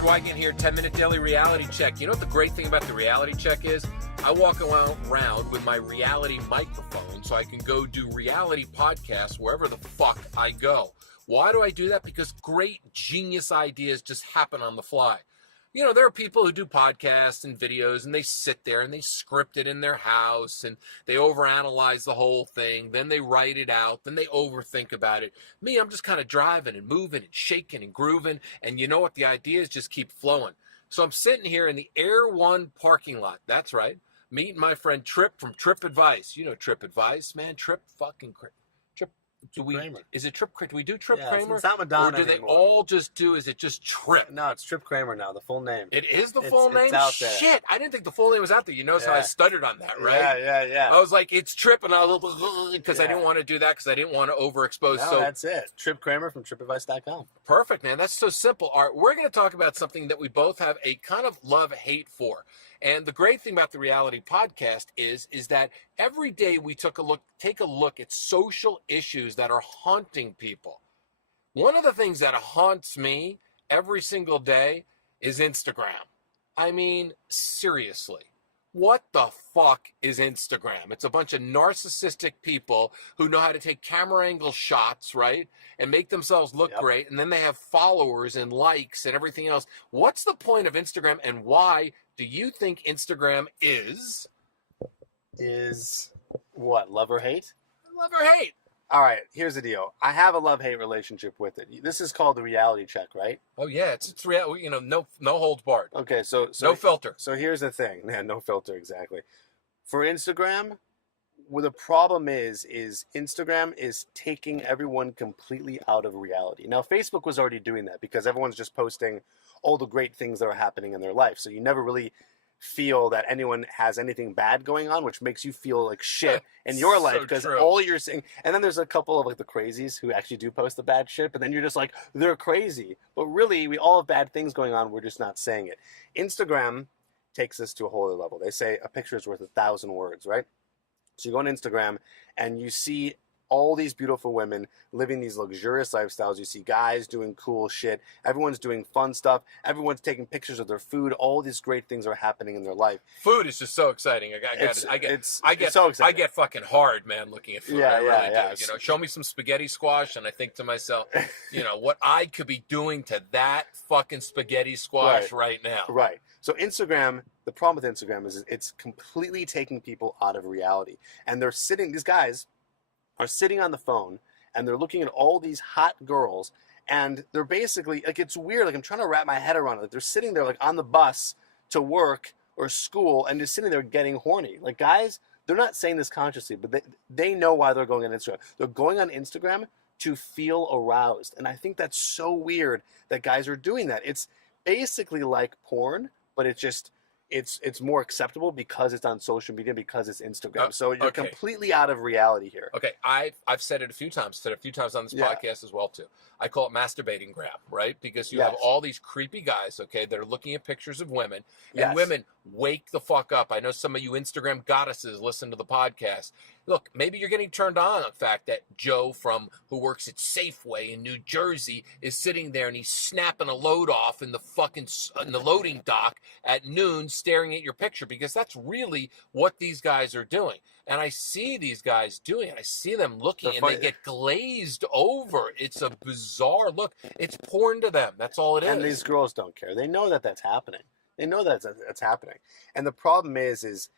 David Wygant here, 10-minute daily reality check. You know what the great thing about the reality check is? I walk around with my reality microphone so I can go do reality podcasts wherever the fuck I go. Why do I do that? Because great genius ideas just happen on the fly. You know, there are people who do podcasts and videos and they sit there and they script it in their house and they overanalyze the whole thing. Then they write it out. Then they overthink about it. Me, I'm just kind of driving and moving and shaking and grooving. And you know what? The ideas just keep flowing. So I'm sitting here in the Air One parking lot. That's right. Meeting my friend Tripp from Tripp Advice. You know Tripp Advice, man. Tripp fucking Tripp. Kramer. Is it Tripp? Do we do Tripp Kramer? It's not Madonna or do they anymore. all just do? Is it just Tripp? No, it's Tripp Kramer now. The full name. It is the full name. It's out there. Shit, I didn't think the full name was out there. You notice how I stuttered on that, right? Yeah. I was like, it's Tripp, and I was because I didn't want to do that because I didn't want to overexpose. No, so that's it. Tripp Kramer from TrippAdvice.com. Perfect, man. That's so simple. All right, we're going to talk about something that we both have a kind of love-hate for. And the great thing about the reality podcast is that every day we take a look at social issues that are haunting people. One of the things that haunts me every single day is Instagram. I mean, seriously. What the fuck is Instagram? It's a bunch of narcissistic people who know how to take camera angle shots, right? And make themselves look great. And then they have followers and likes and everything else. What's the point of Instagram and why do you think Instagram is what, love or hate? Love or hate? All right, here's the deal. I have a love-hate relationship with it. This is called the reality check, right? Oh yeah, it's real. You know, no holds barred. Okay, so no filter. So here's the thing. Yeah, no filter, exactly. For Instagram, what the problem is Instagram is taking everyone completely out of reality. Now, Facebook was already doing that because everyone's just posting all the great things that are happening in their life. So you never really feel that anyone has anything bad going on, which makes you feel like shit in your life because all you're seeing. And then there's a couple of like the crazies who actually do post the bad shit, but then you're just like, they're crazy. But really, we all have bad things going on. We're just not saying it. Instagram takes this to a whole other level. They say a picture is worth 1,000 words, right? So you go on Instagram and you see all these beautiful women living these luxurious lifestyles. You see guys doing cool shit. Everyone's doing fun stuff. Everyone's taking pictures of their food. All these great things are happening in their life. Food is just so exciting. I get so exciting. I get fucking hard, man, looking at food. Yeah. You know, show me some spaghetti squash, and I think to myself, you know, what I could be doing to that fucking spaghetti squash right now. Right. So Instagram, the problem with Instagram is it's completely taking people out of reality. And these guys are sitting on the phone and they're looking at all these hot girls and they're basically like, it's weird. Like I'm trying to wrap my head around it. Like, they're sitting there like on the bus to work or school and just sitting there getting horny. Like guys, they're not saying this consciously, but they know why they're going on Instagram. They're going on Instagram to feel aroused. And I think that's so weird that guys are doing that. It's basically like porn, but it's more acceptable because it's on social media, because it's Instagram. So you're completely out of reality here. Okay, I've said it a few times. Said it a few times on this podcast as well too. I call it masturbating grab, right? Because you have all these creepy guys, okay, that are looking at pictures of women, and women wake the fuck up. I know some of you Instagram goddesses listen to the podcast. Look, maybe you're getting turned on the fact that Joe who works at Safeway in New Jersey is sitting there and he's snapping a load off in the loading dock at noon staring at your picture, because that's really what these guys are doing. And I see these guys doing it. I see them looking and they get glazed over. It's a bizarre look. It's porn to them. That's all it is. And these girls don't care. They know that that's happening. They know that that's happening. And the problem is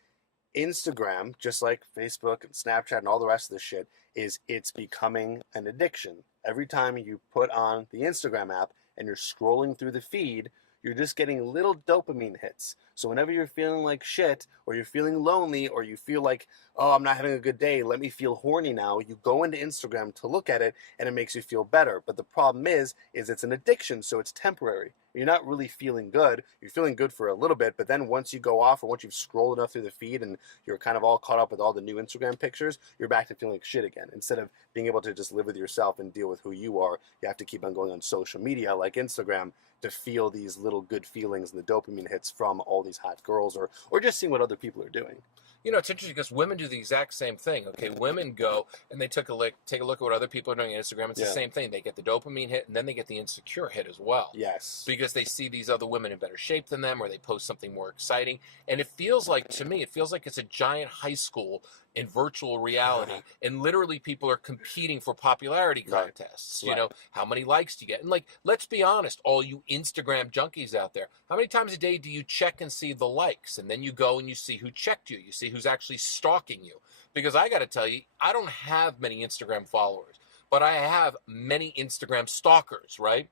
Instagram, just like Facebook and Snapchat and all the rest of this shit, it's becoming an addiction. Every time you put on the Instagram app and you're scrolling through the feed, you're just getting little dopamine hits. So whenever you're feeling like shit, or you're feeling lonely, or you feel like, oh, I'm not having a good day, let me feel horny now, you go into Instagram to look at it, and it makes you feel better. But the problem is it's an addiction, so it's temporary. You're not really feeling good. You're feeling good for a little bit, but then once you go off, or once you've scrolled enough through the feed and you're kind of all caught up with all the new Instagram pictures, you're back to feeling like shit again. Instead of being able to just live with yourself and deal with who you are, you have to keep on going on social media like Instagram to feel these little good feelings and the dopamine hits from all these hot girls, or just seeing what other people are doing. It's interesting because women do the exact same thing. Okay, women go and they take a look at what other people are doing on Instagram. It's the same thing. They get the dopamine hit, and then they get the insecure hit as well. Yes. Because they see these other women in better shape than them, or they post something more exciting. And it feels like, to me, it's a giant high school in virtual reality, and literally people are competing for popularity contests. Right. How many likes do you get? And like, let's be honest, all you Instagram junkies out there, how many times a day do you check and see the likes? And then you go and you see who checked you. You see who's actually stalking you. Because I got to tell you, I don't have many Instagram followers, but I have many Instagram stalkers, right?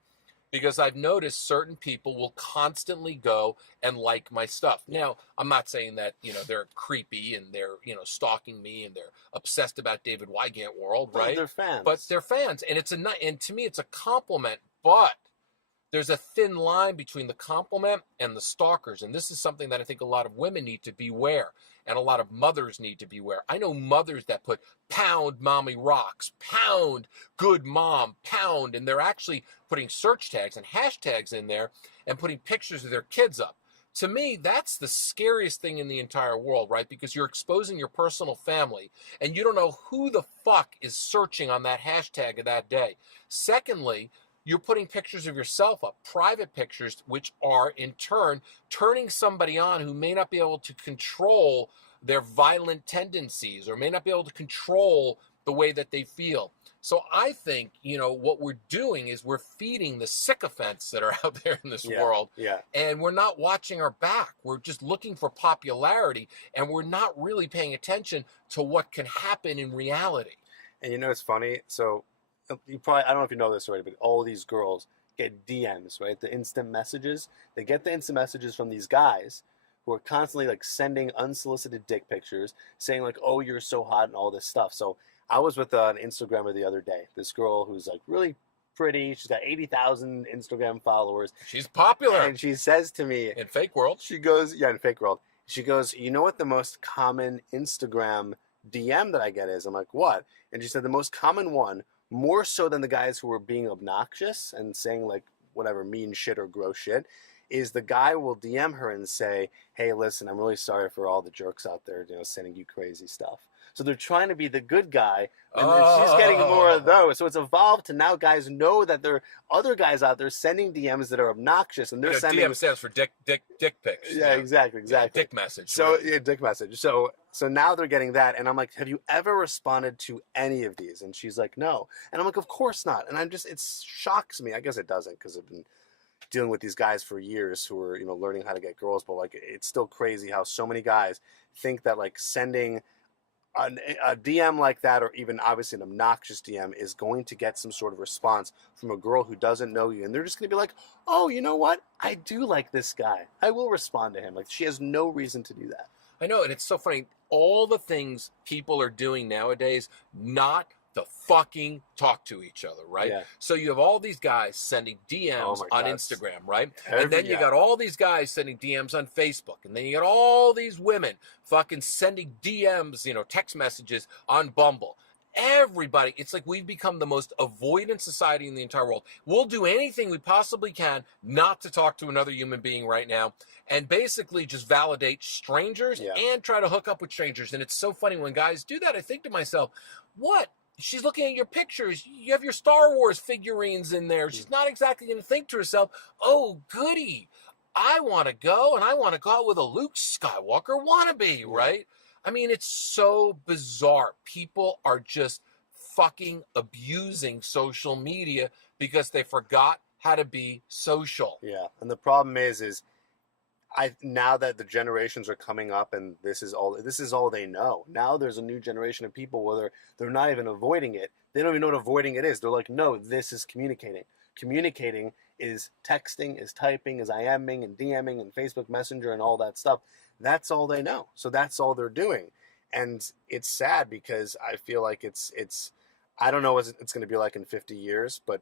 Because I've noticed certain people will constantly go and like my stuff. Now, I'm not saying that, they're creepy and they're, stalking me and they're obsessed about David Wygant world, right? They're fans. But they're fans. And and to me, it's a compliment, but there's a thin line between the compliment and the stalkers. And this is something that I think a lot of women need to beware. And a lot of mothers need to beware. I know mothers that put pound mommy rocks, pound good mom, pound, and they're actually putting search tags and hashtags in there and putting pictures of their kids up. To me, that's the scariest thing in the entire world, right? Because you're exposing your personal family and you don't know who the fuck is searching on that hashtag of that day. Secondly, you're putting pictures of yourself up, private pictures, which are in turn turning somebody on who may not be able to control their violent tendencies or may not be able to control the way that they feel. So I think, what we're doing is we're feeding the sycophants that are out there in this world. Yeah. And we're not watching our back. We're just looking for popularity, and we're not really paying attention to what can happen in reality. And it's funny. So I don't know if you know this already, but all these girls get DMs, right? The instant messages. They get the instant messages from these guys who are constantly like sending unsolicited dick pictures, saying like, "Oh, you're so hot," and all this stuff. So I was with an Instagrammer the other day. This girl who's like really pretty. She's got 80,000 Instagram followers. She's popular. And she says to me, in fake world, she goes, in fake world. She goes, "You know what the most common Instagram DM that I get is?" I'm like, "What?" And she said the most common one, more so than the guys who were being obnoxious and saying like whatever mean shit or gross shit, is the guy will DM her and say, "Hey, listen, I'm really sorry for all the jerks out there, sending you crazy stuff." So they're trying to be the good guy, and she's getting more of those. So it's evolved to now guys know that there are other guys out there sending DMs that are obnoxious, and they're sending. DM stands for dick pics. Yeah, exactly. Dick message. So right? Dick message. So now they're getting that, and I'm like, "Have you ever responded to any of these?" And she's like, "No." And I'm like, "Of course not." And it shocks me. I guess it doesn't, because I've been dealing with these guys for years who are learning how to get girls, but like it's still crazy how so many guys think that like sending a DM like that, or even obviously an obnoxious DM, is going to get some sort of response from a girl who doesn't know you, and they're just going to be like, "Oh, you know what? I do like this guy. I will respond to him." Like, she has no reason to do that. I know, and it's so funny. All the things people are doing nowadays, not to fucking talk to each other, right? Yeah. So you have all these guys sending DMs on Instagram, right? And then you got all these guys sending DMs on Facebook, and then you got all these women fucking sending DMs, text messages on Bumble. Everybody, it's like we've become the most avoidant society in the entire world. We'll do anything we possibly can not to talk to another human being right now, and basically just validate strangers and try to hook up with strangers. And it's so funny when guys do that. I think to myself, what? She's looking at your pictures. You have your Star Wars figurines in there. She's not exactly going to think to herself, "Oh, goody, I want to go, and I want to go out with a Luke Skywalker wannabe," right? I mean, it's so bizarre. People are just fucking abusing social media because they forgot how to be social. Yeah, and the problem is now that the generations are coming up and this is all they know. Now there's a new generation of people where they're not even avoiding it. They don't even know what avoiding it is. They're like, "No, this is communicating. Communicating is texting, is typing, is IMing and DMing and Facebook Messenger and all that stuff." That's all they know. So that's all they're doing. And it's sad because I feel like it's I don't know what it's going to be like in 50 years, but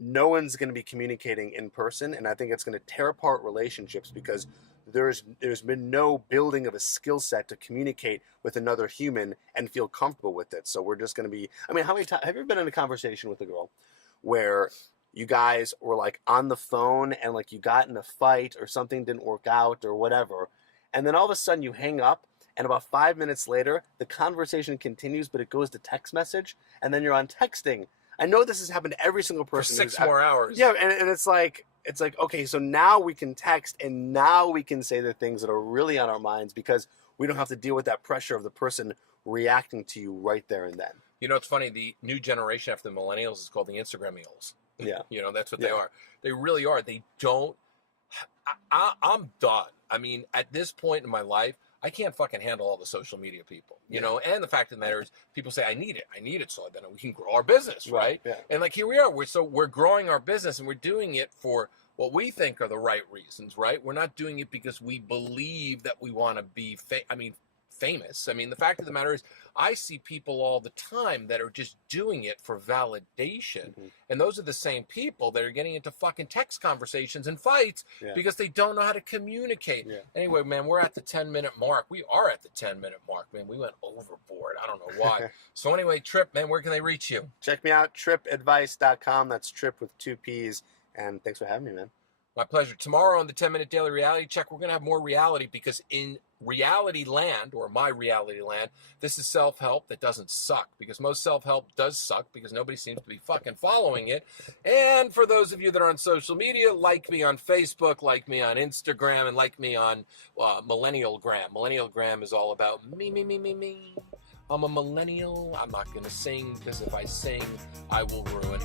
no one's going to be communicating in person, and I think it's going to tear apart relationships because there's been no building of a skill set to communicate with another human and feel comfortable with it. So we're just going to be, how many times have you ever been in a conversation with a girl where you guys were like on the phone and like you got in a fight or something didn't work out or whatever, and then all of a sudden you hang up and about 5 minutes later, the conversation continues, but it goes to text message, and then you're on texting. I know this has happened to every single For person. 6 more hours. Yeah, and it's like, okay, so now we can text, and now we can say the things that are really on our minds because we don't have to deal with that pressure of the person reacting to you right there and then. You know, it's funny. The new generation after the millennials is called the Instagram-eals. Yeah. You know, that's what they are. They really are. They don't. I'm done. I mean, at this point in my life, I can't fucking handle all the social media people, you know, and the fact of the matter is people say, I need it so then we can grow our business, right? Yeah. And like, here we are, we're growing our business and we're doing it for what we think are the right reasons, right? We're not doing it because we believe that we want to be, famous. I mean, the fact of the matter is I see people all the time that are just doing it for validation. And those are the same people that are getting into fucking text conversations and fights because they don't know how to communicate. Anyway, man, we're at the 10-minute mark. We are at the 10-minute mark, man. We went overboard. I don't know why. So anyway, Tripp, man, where can they reach you? Check me out, trippadvice.com. That's Tripp with 2 P's. And thanks for having me, man. My pleasure. Tomorrow on the 10-Minute Daily Reality Check, we're going to have more reality because in reality land, or my reality land, this is self-help that doesn't suck because most self-help does suck because nobody seems to be fucking following it. And for those of you that are on social media, like me on Facebook, like me on Instagram, and like me on Millennialgram. Millennialgram is all about me. I'm a millennial. I'm not going to sing because if I sing, I will ruin